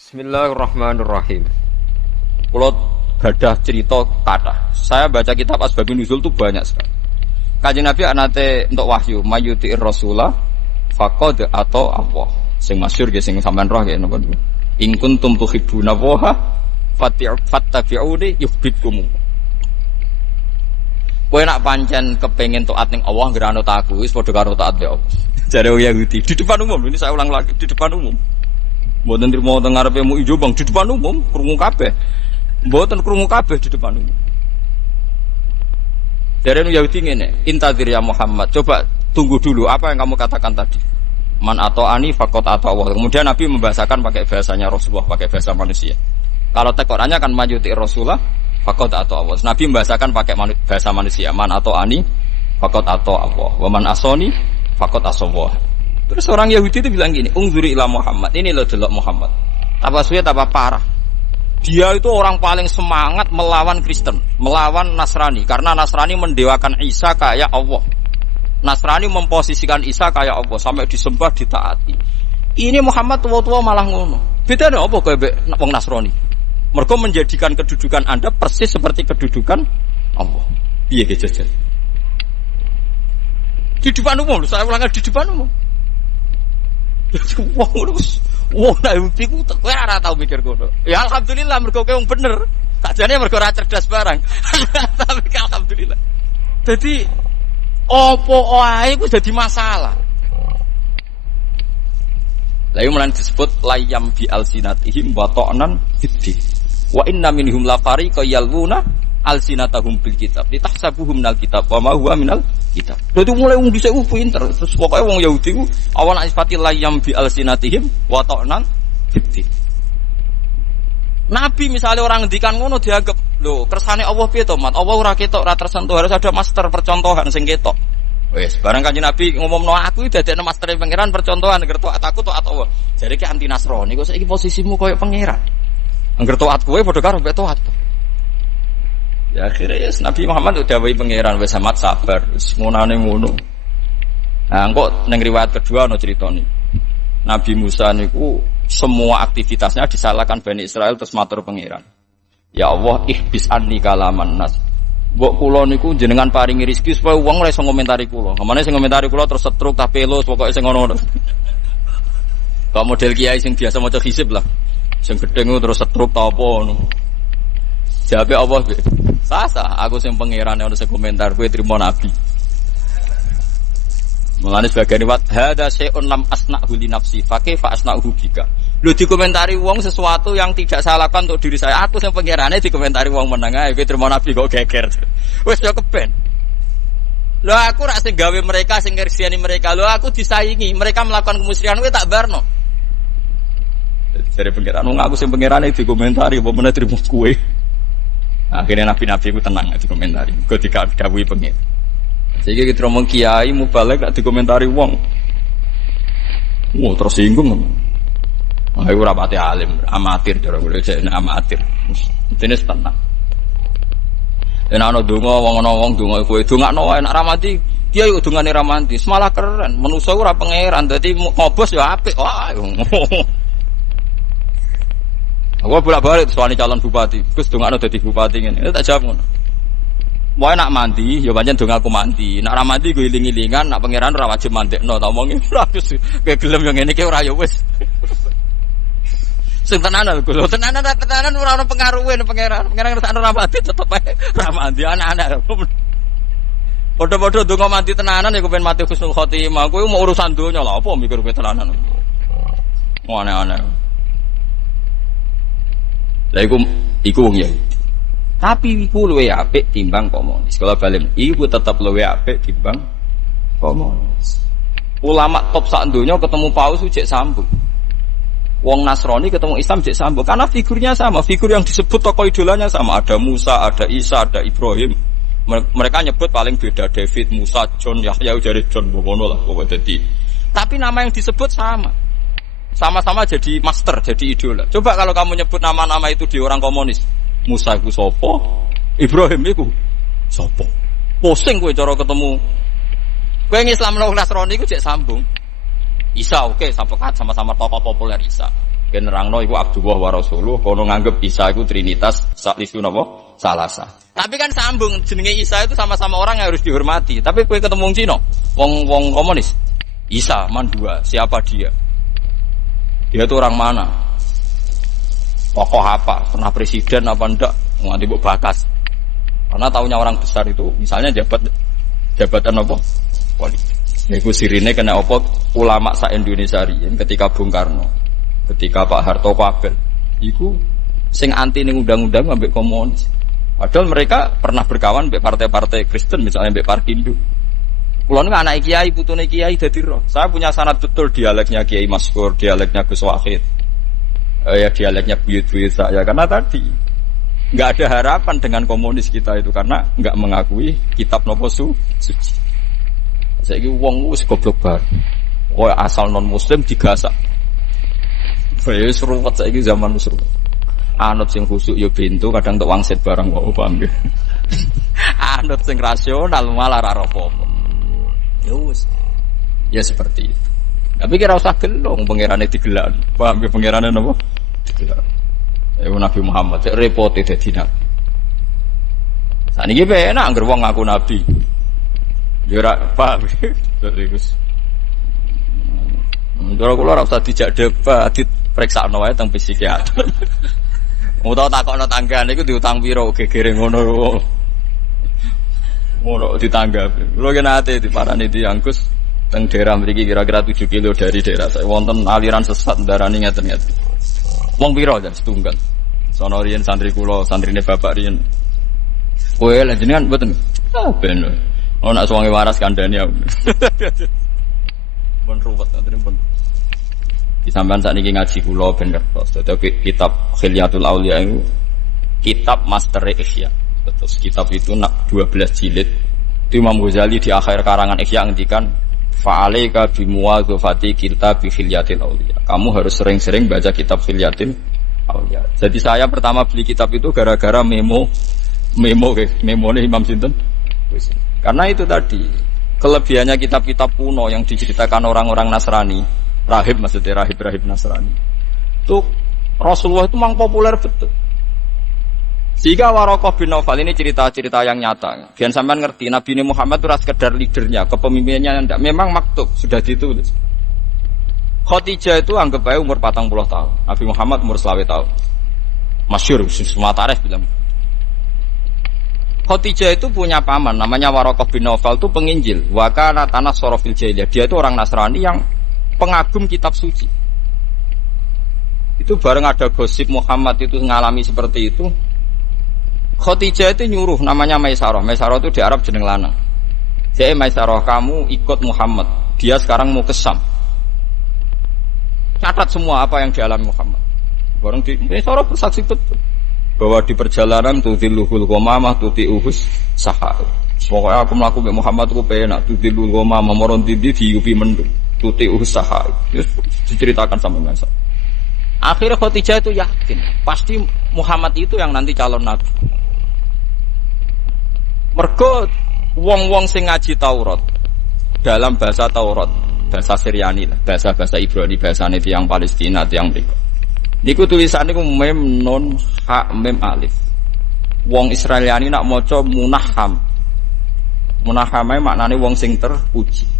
Bismillahirrahmanirrahim. Kalau gadah cerita kata, saya baca kitab Asbabun Nuzul itu banyak sekali. Kanjeng Nabi anate untuk wahyu, mayuti'ir rasulah faqad atau Allah. Sing masyhur nggih sing sampean roh nggih napa niku. In kuntum tuhibbuna Allaha fattabi'uni yuhibbukum. Kowe nak pancen kepengin taat ning Allah ngeranut aku wis padha karo taat ya Allah. Jare Yahudi di depan umum, ini saya ulang lagi di depan umum. Mboten trimo teng ngarepe mu ijo Bang di depan umum, krungu kabeh. Mboten krungu kabeh di depan umum. Jare Yahudi ngene, "Intadzir ya Muhammad, coba tunggu dulu apa yang kamu katakan tadi." Man atau ani faqat atau Allah. Kemudian Nabi membahasakan pakai bahasanya Rasulullah, pakai bahasa manusia. Kalau tekorannya kan majuti Rasulullah faqat atau Allah. Nabi membahasakan pakai bahasa manusia. Man atau ani faqat atau Allah. Wa man asoni faqat asallah. Terus orang Yahudi itu bilang gini, "Ungzuri ila Muhammad." Ini loh delok Muhammad. Tambah suwe tambah parah. Dia itu orang paling semangat melawan Kristen, melawan Nasrani karena Nasrani mendewakan Isa kayak Allah. Nasrani memposisikan Isa kayak Allah sampai disembah ditaati. Ini Muhammad tua-tua malah ngono. Bedane apa kowe mbek wong Nasrani? Mergo menjadikan kedudukan Anda persis seperti kedudukan Allah. Piye ge jajal? Di depan umum, saya ulangi di depan umum. Wong nak bukti ku kowe ora tau mikir ngono. Ya alhamdulillah mergo kowe wong bener. Sakjane mergo ora cerdas barang. Tapi alhamdulillah. Dadi opo ae ku dadi masalah. Lah iki mulane disebut layam bi alsinatihim wa ta'nan fid. Wa inna minhum la fariqa yalwuna alsinatahum bil kitab. Litahsabuhum minal kitab wa ma huwa minal kitab. Dadi mulai wong dhisik pinter. Terus pokoke wong Yahudi ku awal sifati layam bi alsinatihim wa ta'nan fid. Nabi misalnya orang ngendikan ngono dianggap, lho kersane Allah piye to, Mat? Allah ora ketok, ora tersentuh, harus ada master percontohan sing ketok. Wes, barang Kanjeng Nabi ngomongno aku dadekno master pangeran percontohan ngerti aku taat Allah. Jadi ki anti Nasrani, kok saiki posisimu koyo pangeran. Angger taat kowe padha karo mbek taat. Ya akhirnya yes, Nabi Muhammad udah wae pangeran wis amat sabar, wis ngonane ngono. Nah, engko ning riwayat kedua ana critane. Nabi Musa niku semua aktivitasnya disalahkan Bani Israel terus matur pangeran. Ya Allah, ihbis anni kalaman nas. Mbok kula niku jenengan paringi rezeki supaya wong ora iso ngomentari kula. Kamane sing ngomentari kula terus setruk ta pelus pokoke sing ngono. Kok model kiai sing biasa maca hisib lah. Sing gedhe terus setruk ta apa ngono. Jawabe Allah, sasa aku sing pangerane ono sing komentar kowe trimo nabi. Mulane sebagian riwayat hadza syai'un lam asna'hu li nafsi fa kaifa asna'hu bika. Lho dikomentari wong sesuatu yang tidak saya lakukan untuk diri saya. Aku sing pangerane dikomentari wong meneng ae kowe trimo nabi kok geger. Wis yo keben. Lho aku rak sing gawe mereka sing ngersiani mereka. Lho aku disaingi, mereka melakukan kemusyrikan kowe tak barno. Dari pangeran wong aku sing pangerane dikomentari apa meneh trimo kowe. Akhirnya nabi-nabi ku tenang dikomentari. Kok dikawuhi pangeran. Jadi kita ngomong kiai mubalek gak dikomentari wong. Tersinggung. Aku ora pati alim, amatir cara kula jane amatir. Dene tenang. Yen ana donga wong ana wong donga kowe dongakno wae nek ra mati, kiai kok dongane ra mati, malah keren. Manusa ora pangeran, dadi ngobos ya apik wae. Aku bolak-balik soalnya calon bupati, Gus dongakno dadi bupati ngene. Tak jawab ngono. Wae nak mandi, ya pancen dong aku mandi. Nak ora mandi go iling-ilingan, nak pangeran ora wajib mandekno, tak omongi ora wis kowe gelem yo ngene iki ora ya wis. Sing tenanan Gus, tenanan ora ono pengaruhe nang pangeran. Pangeran ngerasa ora mandi tetep ae ora mandi anak-anak. Padha-padha donga mandi tenanan ya kepen mati husnul khotimah. Kowe mau urusan donya lha apa mikir kowe tenanan. Aneh-aneh. Lah iku wong ya. Tapi iku luwe apik timbang komunis. Kalau balen iku tetap luwe apik timbang komunis. Ulama top sak donya ketemu Paus cek sambung. Wong Nasrani ketemu Islam cek sambung karena figurnya sama, figur yang disebut tokoh idolanya sama. Ada Musa, ada Isa, ada Ibrahim. Mereka nyebut paling beda David, Musa, John, Yahya dari John ngono lah pokoknya jadi. Tapi nama yang disebut sama. Sama-sama jadi master, jadi idola. Coba kalau kamu nyebut nama-nama itu di orang komunis. Musa iku sapa? Ibrahim iku sapa? Pusing kowe cara ketemu. Kowe Islam lan Nasrani iku cek sambung. Isa oke, sama-sama tokoh populer Isa. Ken nerangno iku Abdullah wa Rasuluh, kono nganggep Isa iku trinitas salisu napa? Salasa. Tapi kan sambung jenenge Isa itu sama-sama orang yang harus dihormati. Tapi kowe ketemu wong Cina, wong komunis. Isa man dua, siapa dia? Dia itu orang mana? Tokoh apa? Pernah presiden apa ndak? Nganti mbok bakas. Karena taunya orang besar itu, misalnya jabatan apa? Politik. Iku sirine kena apa? Ulama sa Indonesia riyen ketika Bung Karno, ketika Pak Harto Pabel. Iku sing anti ning undang-undang ambek komunis. Padahal mereka pernah berkawan ambek partai-partai Kristen, misalnya ambek Parkindo. Kulo niku anak kiai, putune kiai dadi roh. Saya punya sanad betul dialeknya Kiai Maskur, dialeknya Gus Wahid. Ya dialeknya buyut-buyut saya karena tadi nggak ada harapan dengan komunis kita itu karena nggak mengakui kitab nopo suci. Saiki wong wis goblok bar. Kowe asal non muslim digasak. Wis ruwet saiki zaman wis ruwet. Anut sing khusuk ya bento kadang tok wangsit barang kok paham ya. Anut sing rasional malah ora apa-apa. Ya wis. Ya seperti itu. Tapi kira usah gelong pangerane digelak. Paham ya pangerane napa? Digelak. Nabi Muhammad cek repot dadi nabi. Saniki penak anggere wong ngaku nabi. Ya ora paham. Terus. Ndoro kula ora usah dijak debat, dipriksakno wae teng psikiater. Utawa takokno tanggane iku diutang piro gegere ngono. Ngono ditanggapi. Kula ki nate diparani tiyang Gus teng daerah mriki kira-kira 7 kilo dari daerah saya wonten aliran sesat ndarani ngeten-ngeten. Wong piro jan setunggal. Sono riyen santri kula, santrine bapak riyen. Kowe lha jenengan mboten. Ah ben. Ono suwange waras kandhane aku. Pun ruwet ngoten pun. Di sampean sakniki ngaji kula ben kertos. Dadi kitab Khilyatul Auliya itu kitab master Ihya. Terus kitab itu 12 jilid. Itu Imam Ghazali di akhir karangan Ihya ngendikan fa'alaika bimuwadzafati kitab Khilyatil Auliya. Kamu harus sering-sering baca kitab Khilyatil Auliya. Jadi saya pertama beli kitab itu gara-gara memone Imam Sinten. Karena itu tadi kelebihannya kitab-kitab kuno yang diceritakan orang-orang Nasrani, rahib Nasrani. Itu Rasulullah itu memang populer betul. Sehingga Waraqah bin Naufal ini cerita-cerita yang nyata. Biar sampean ngerti, Nabi Muhammad itu ras sekedar leadernya, kepemimpinannya tidak. Memang maktub sudah ditulis. Khadijah itu anggap aja umur 40 tahun. Nabi Muhammad umur 20 tahun. Masyhur semua tarikh bilang. Khadijah itu punya paman namanya Waraqah bin Naufal itu penginjil. Wa kana tanassara fil jahiliyah. Dia itu orang Nasrani yang pengagum kitab suci. Itu bareng ada gosip Muhammad itu ngalami seperti itu. Khadijah itu nyuruh namanya Maisarah. Maisarah itu di Arab jeneng lanang. Jadi Maisarah, kamu ikut Muhammad. Dia sekarang mau ke Syam. Catat semua apa yang dialami Muhammad. Bareng di Maisarah bersaksi betul bahwa di perjalanan tudilluhul ghamamah tuti'uhus sahar. Pokoknya aku mlaku mek Muhammad ku penak tudilluhul ghamamah moron tindi diupi mendung tuti'uhus sahar. Diceritakan sama Maisarah. Akhirnya Khadijah itu yakin pasti Muhammad itu yang nanti calon nabi. Mergo wong-wong sing ngaji Taurat dalam bahasa Taurat, bahasa Syriani lah, bahasa Ibrani, bahasane tiyang Palestina, tiyang mriku. Niku tulisane ku mem nun ha mem alif. Wong Israeliani nak maca munahham. Munahhame maknane wong sing terpuji.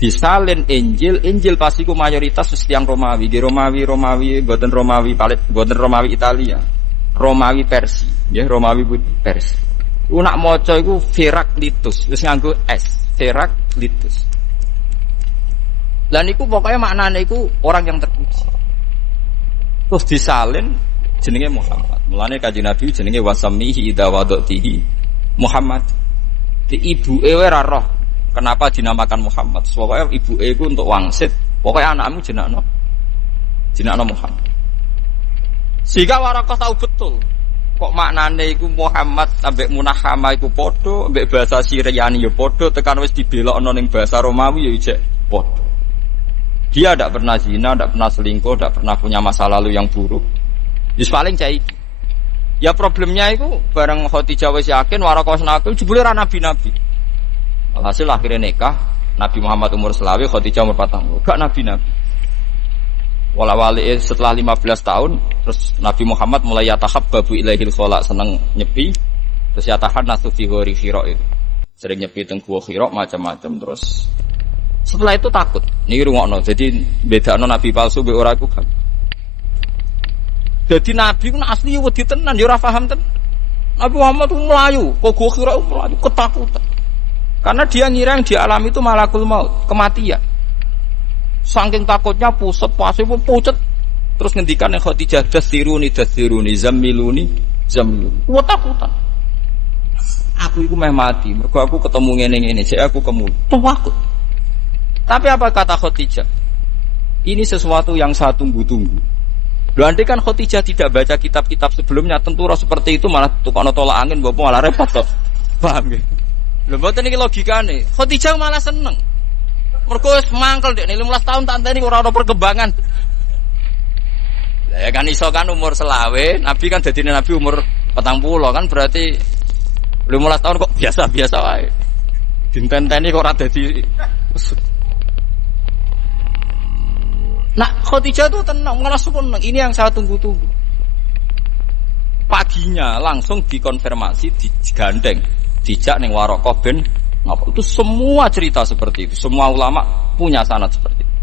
Disalin Injil pasti ku mayoritas wis tiyang Romawi, Romawi, boten Romawi Italia. Romawi Persia, nggih Romawi Persia. Nak maca iku Heraklitus, wis nganggo S, Heraklitus. Lah niku pokoknya maknane iku orang yang terpuji. Terus disalin jenenge Muhammad. Mulane Kanjeng Nabi jenenge wasamihi idza wadatihi Muhammad. Di ibuke ora roh kenapa dinamakan Muhammad. Pokoknya ibuke iku untuk wangsit, pokoknya anakmu jenakno Muhammad. Sehingga Waraqah tahu betul kok maknane iku Muhammad ambek munahama iku padha, ambek bahasa Syriani ya padha, tekan wis dibelokno ning bahasa Romawi ya ijek padha. Dia tidak pernah zina, tidak pernah selingkuh, tidak pernah punya masa lalu yang buruk. Wis paling cah iki. Ya problemnya itu bareng Khadijah wis yakin Waraqah nakal jebule ra nabi-nabi. Alhasil akhirnya nikah, Nabi Muhammad umur 20, Khadijah umur 40. Gak nabi-nabi. Wala-wali setelah 15 tahun terus Nabi Muhammad mulai yatahabbabu ilaihil khala, seneng nyepi, terus yatahannasu fi ghori Hira itu. Sering nyepi teng gua Hira macam-macam terus. Setelah itu takut. Niki rungokno. Jadi bedakno nabi palsu mbek ora iku kan. Jadi nabi ku asli wedi tenan ya ora paham tenan. Nabi Muhammad itu melayu, kok gua Hira melayu ketakutan. Karena dia ngira yang dialami itu malakul maut, kematian. Saking takutnya pusat, pasti pun pucet. Terus ngendikan yang Khadijah, dasiruni, zamiluni. Wah takutan. Aku itu meh mati, mergo aku ketemu ngene-ngene, jadi aku kemul. Takut. Tapi apa kata Khadijah? Ini sesuatu yang saya tunggu-tunggu. Loh, andai kan Khadijah tidak baca kitab-kitab sebelumnya, tentu roh seperti itu malah tukokno tolak angin, bapak malah repot toh. Paham ya? Lho mboten iki logikane. Khadijah malah seneng. Mergo wis mangkel dek 15 tahun tak enteni ora ono perkembangan. Lah ya kan iso kan umur selawe, Nabi kan dadine Nabi umur 40 kan berarti 15 tahun kok biasa-biasa wae. Dintenteni kok ora dadi. Nah, Khadijah itu tenang, malah seneng. Ini yang saya tunggu-tunggu. Paginya langsung dikonfirmasi, digandeng. Dijak ning Waraqah bin Nawfal. Itu semua cerita seperti itu. Semua ulama punya sanad seperti itu.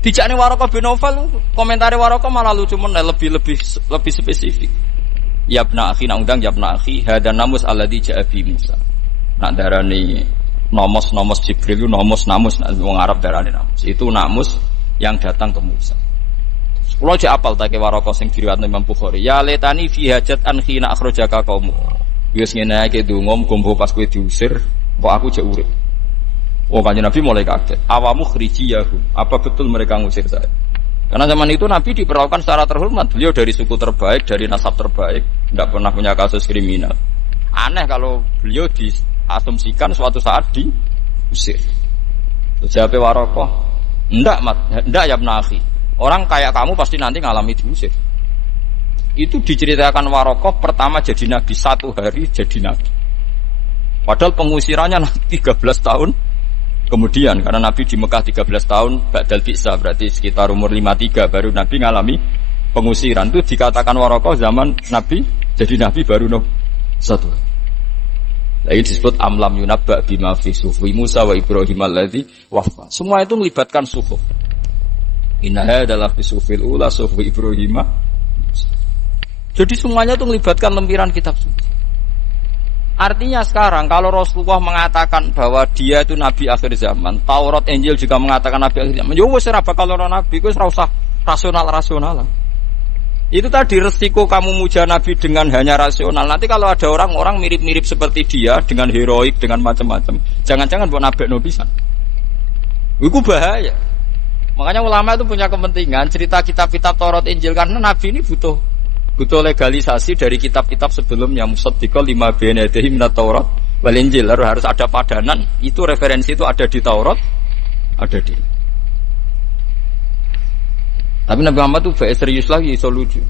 Dijak ning Waraqah bin Nawfal, komentari Waraqah malah lucu meneh, lebih spesifik. Ya ibna akhi, nak undang ya ibna akhi, hadan namus alladzi ja'a bi Musa. Nak darani nomos Jibril, namus wong Arab darani namus. Itu namus yang datang ke Musa. Kulo cek apal take Waraqah sing diriwayatno Imam Bukhari. Ya letani fi hajat an khina akhrajaka qaum. Wis ngene iki donga muga pas kowe diusir, kok aku cek urip. Oh, Kanjeng Nabi mulai kaget. Awamu khrijiyahum. Apa betul mereka ngusir saya? Karena zaman itu Nabi diperlakukan secara terhormat. Beliau dari suku terbaik, dari nasab terbaik, tidak pernah punya kasus kriminal. Aneh kalau beliau diasumsikan suatu saat diusir. Jawab Waraqah, enggak ya Nabi. Orang kayak kamu pasti nanti ngalami diusir. Itu diceritakan Waraqah pertama jadi Nabi, 1 hari jadi Nabi. Padahal pengusirannya 13 tahun kemudian, karena Nabi di Mekah 13 tahun ba'dal bi'sa, berarti sekitar umur 53 baru Nabi ngalami pengusiran. Itu dikatakan Waraqah zaman Nabi jadi Nabi baru 1. Lagi disebut amlam yunabba bima fi sufi Musa wa Ibrahim alladzi wafa. Semua itu melibatkan suhuf. Innaha adalah fi sufil ula sufi Ibrahim. Jadi semuanya itu melibatkan lempiran kitab suci. Artinya sekarang kalau Rasulullah mengatakan bahwa dia itu nabi akhir zaman, Taurat Injil juga mengatakan nabi akhir zaman, ya wis ora bakal ono nabi, wis ora usah rasional. Itu tadi resiko kamu muja nabi dengan hanya rasional. Nanti kalau ada orang-orang mirip-mirip seperti dia dengan heroik, dengan macam-macam, jangan-jangan buat nabekno pisan. Itu bahaya. Makanya ulama itu punya kepentingan cerita kitab-kitab Taurat Injil, karena nabi ini butuh legalisasi dari kitab-kitab sebelumnya. Musaddiqal lima baina yadayhi minat Taurat wal Injil, harus ada padanan. Itu referensi itu ada di Taurat, ada di. Tapi Nabi Muhammad itu serius lagi, iso lucu.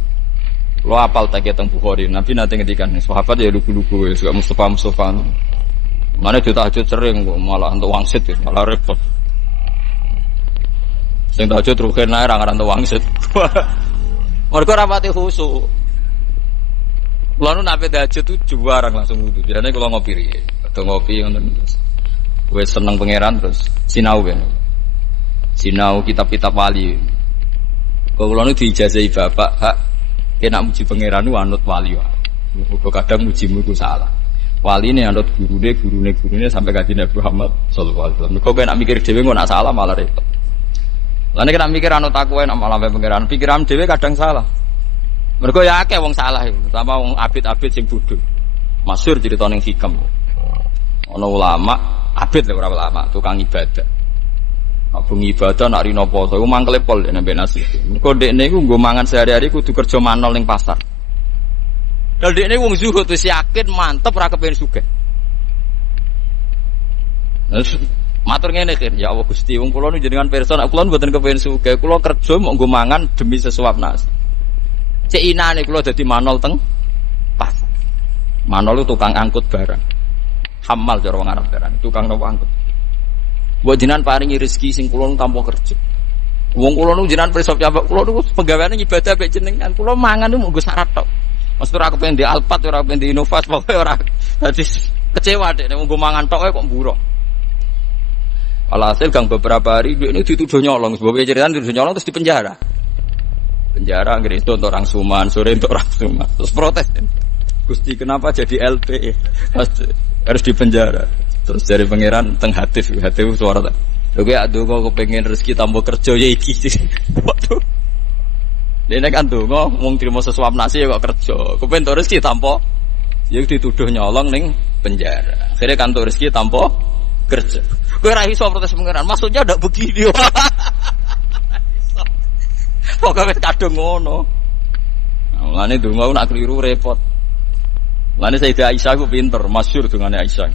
Lo apal tak teng Bukhari, Nabi nanti ngedikan sahabat ya lugu-lugu, suka Mustafa. Mana tahajud sering malah untuk wangsit, malah repot. Sing tahajud rugen ae ra ngaran untuk wangsit. Mereka rapati khusyuk. Kalau nabi tahajud itu juarang langsung wudu. Biasanya kalau ngopi riye, atau ngopi ngoten terus. Wes seneng pangeran terus sinau kan. Sinau kitab-kitab wali. Kalau nu diijazahi bapak, hak kena muji pangeran nu anut wali wae. Kok kadang mujimu iku salah. Wali ini anut gurune sampai kanjeng Nabi Muhammad sallallahu alaihi wasallam. Kok nek mikir dhewe kok nak salah malah repot. Lan nek mikir anut aku enak malah pangeran. Pikiran dhewe kadang salah. Mergo ya akeh wong salah iku, sama wong abid-abid sing bodho. Masyhur crita ning hikam. Ana ulama, abid lho ora ulama, tukang ibadah. Abung ibadah nak rino poso iku mangkele pol nek nembe nasi. Mergo dekne iku nggo mangan sehari-hari kudu kerja manol ning pasar. Dal dekne wong zuhud wis yakin mantep ora kepengin sugih. Matur ngene kan, ya Allah Gusti, wong kula nu jenengan pirsa nek kula mboten kepengin sugih, kula kerja mok nggo mangan demi sesuap nasi. Cek inane kula dadi manol teng pasar. Manol itu tukang angkut barang. Hamal cara wong Arab barang, tukang nopo angkut. Mbok jenengan paringi rezeki sing kula tanpa kerja. Wong kula nu jenengan prisop nyapa kula nu penggaweane ibadah mek jenengan. Kula mangan nu mung syarat tok. Maksud ora kepen di Alphard, ora kepen di Innovas, pokoke ora. Dadi kecewa dek nek mung mangan tok kok mburo. Alhasil gang beberapa hari dia ini dituduh nyolong, sebab ceritaan dituduh nyolong terus dipenjara. Penjara nggak itu untuk orang Suman, sore untuk orang Suman, terus protes. Gusti kenapa jadi LP? Harus dipenjara. Terus dari pangeran teng hatif suara. Oke, aduh kok kepengen rezeki tambah kerja ya iki. Waduh. Dene kan tuh ngomong terima sesuap nasi ya kok kerja. Kepengen tuh rezeki tambah, ya dituduh nyolong ning penjara. Akhirnya kan tuh rezeki tambah kerja. Kowe ra iso protes pangeran. Maksudnya ndak begini. Pokoke kadung ngono. Mulane donga nak kliru repot. Mulane Sayyidah Aisyah ku pinter, masyhur dungane Aisyah.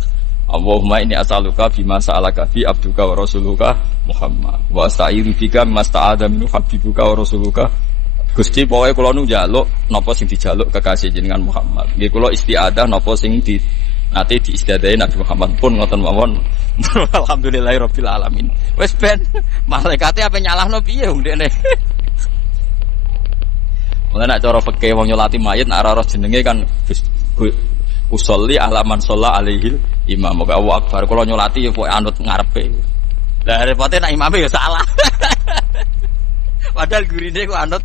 Allahumma inni as'aluka bima sa'alaka fi abduka wa rasuluka Muhammad wa asta'idu bika masta'adha min habibuka wa rasuluka. Gusti pokoke kula nu njaluk napa sing dijaluk kekasih jenengan Muhammad. Nggih kula istiadah napa sing di nanti diistiadahi Nabi Muhammad pun ngoten mawon. Alhamdulillahirabbil alamin. Wis ben malaikate ape nyalahno piye wong dekne. Wong nek cara fikih wong nyolati mayit nek ora jenenge kan usolli ala man shalla alaihi imam. Moga Allah akbar kula nyolati ya pokoke anut ngarepe. Lah repote nek imame ya salah. Padahal gurine ku anut